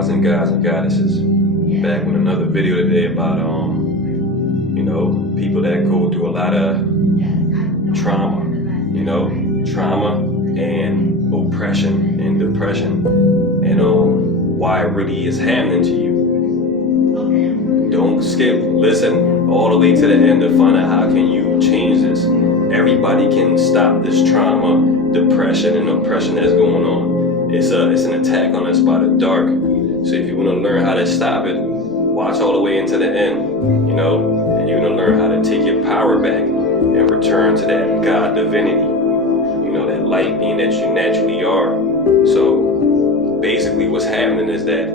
Rising guys and goddesses, back with another video today about people that go through a lot of trauma, trauma and oppression and depression, and why it really is happening to you. Don't skip, listen all the way to the end to find out how can you change this. Everybody can stop this trauma, depression, and oppression that's going on. It's an attack on us by the dark. So if you want to learn how to stop it, watch all the way into the end, and you're going to learn how to take your power back and return to that God divinity, that light being that you naturally are. So basically what's happening is that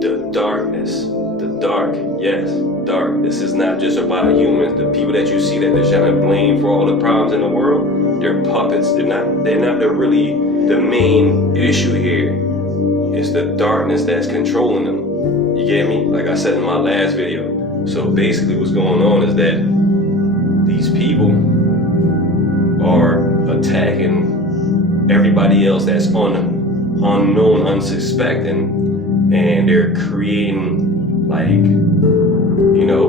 the darkness, dark. This is not just about humans. The people that you see that they're trying to blame for all the problems in the world, they're puppets. They're not the main issue here. It's the darkness that's controlling them. You get me? Like I said in my last video. So basically what's going on is that these people are attacking everybody else that's unknown, unsuspecting, and they're creating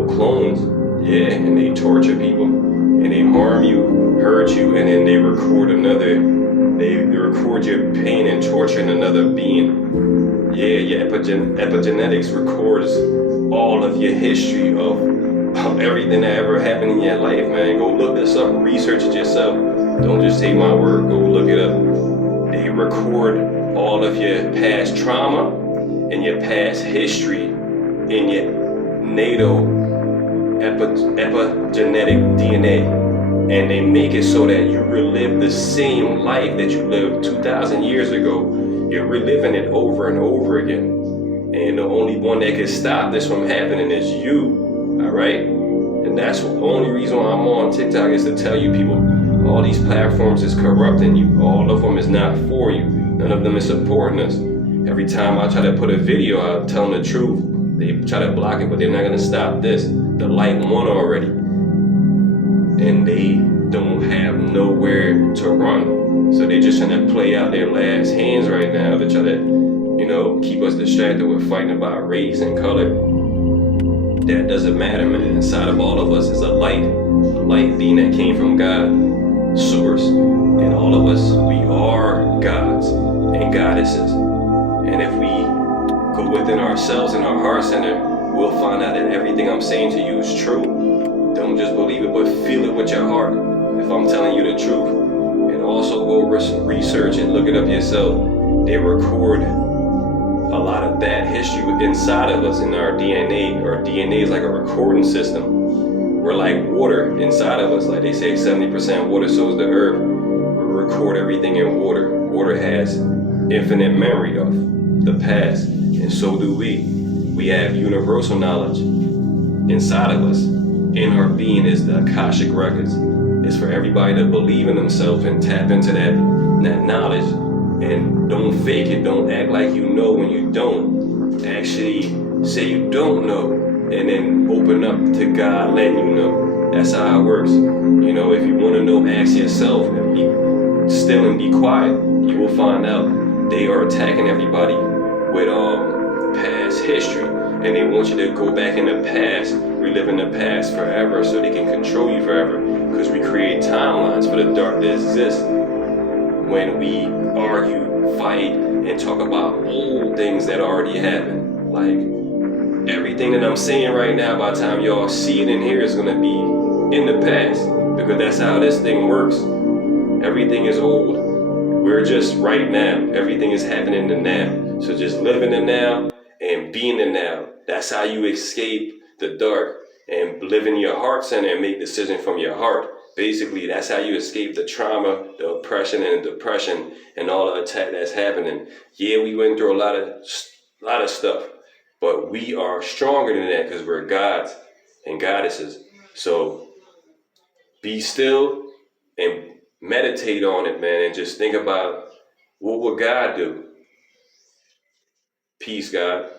clones, and they torture people, and they harm you, hurt you, and then they record your pain and torture in another being. Your epigenetics records all of your history of everything that ever happened in your life, man. Go look this up, research it yourself. Don't just take my word, go look it up. They record all of your past trauma and your past history in your natal epigenetic DNA, and they make it so that you relive the same life that you lived 2,000 years ago. You're reliving it over and over again, and the only one that can stop this from happening is you. All right, and that's the only reason why I'm on TikTok, is to tell you people, all these platforms is corrupting you. All of them is not for you. None of them is supporting us. Every time I try to put a video out telling the truth, they try to block it, but they're not going to stop this. The light won already, and they don't have nowhere to run. So they're just trying to play out their last hands right now to try to, keep us distracted with fighting about race and color. That doesn't matter, man. Inside of all of us is a light being that came from God, source. And all of us, we are gods and goddesses. And if we go within ourselves and our heart center, we'll find out that everything I'm saying to you is true. Don't just believe it, but feel it with your heart if I'm telling you the truth. And also go research and look it up yourself. They record a lot of bad history inside of us in our DNA. Our DNA is like a recording system. We're like water inside of us. Like they say, 70% water, so is the earth. We record everything in water. Water has infinite memory of the past, and so do we. We have universal knowledge inside of us. In our being is the Akashic Records. It's for everybody to believe in themselves and tap into that knowledge. And don't fake it. Don't act like you know when you don't. Actually say you don't know, and then open up to God letting you know. That's how it works. If you want to know, ask yourself and be still and be quiet. You will find out they are attacking everybody with past history, and they want you to go back in the past, reliving the past forever, so they can control you forever. Because we create timelines for the dark to exist. When we argue, fight, and talk about old things that already happened, like everything that I'm saying right now, by the time y'all see it in here, is gonna be in the past, because that's how this thing works. Everything is old. We're just right now. Everything is happening in the now. So just live in the now and be in the now. That's how you escape the dark and live in your heart center and make decisions from your heart. Basically, that's how you escape the trauma, the oppression, and the depression, and all the attack that's happening. Yeah, we went through a lot of stuff, but we are stronger than that because we're gods and goddesses. So be still and meditate on it, man, and just think about, what would God do? Peace, God.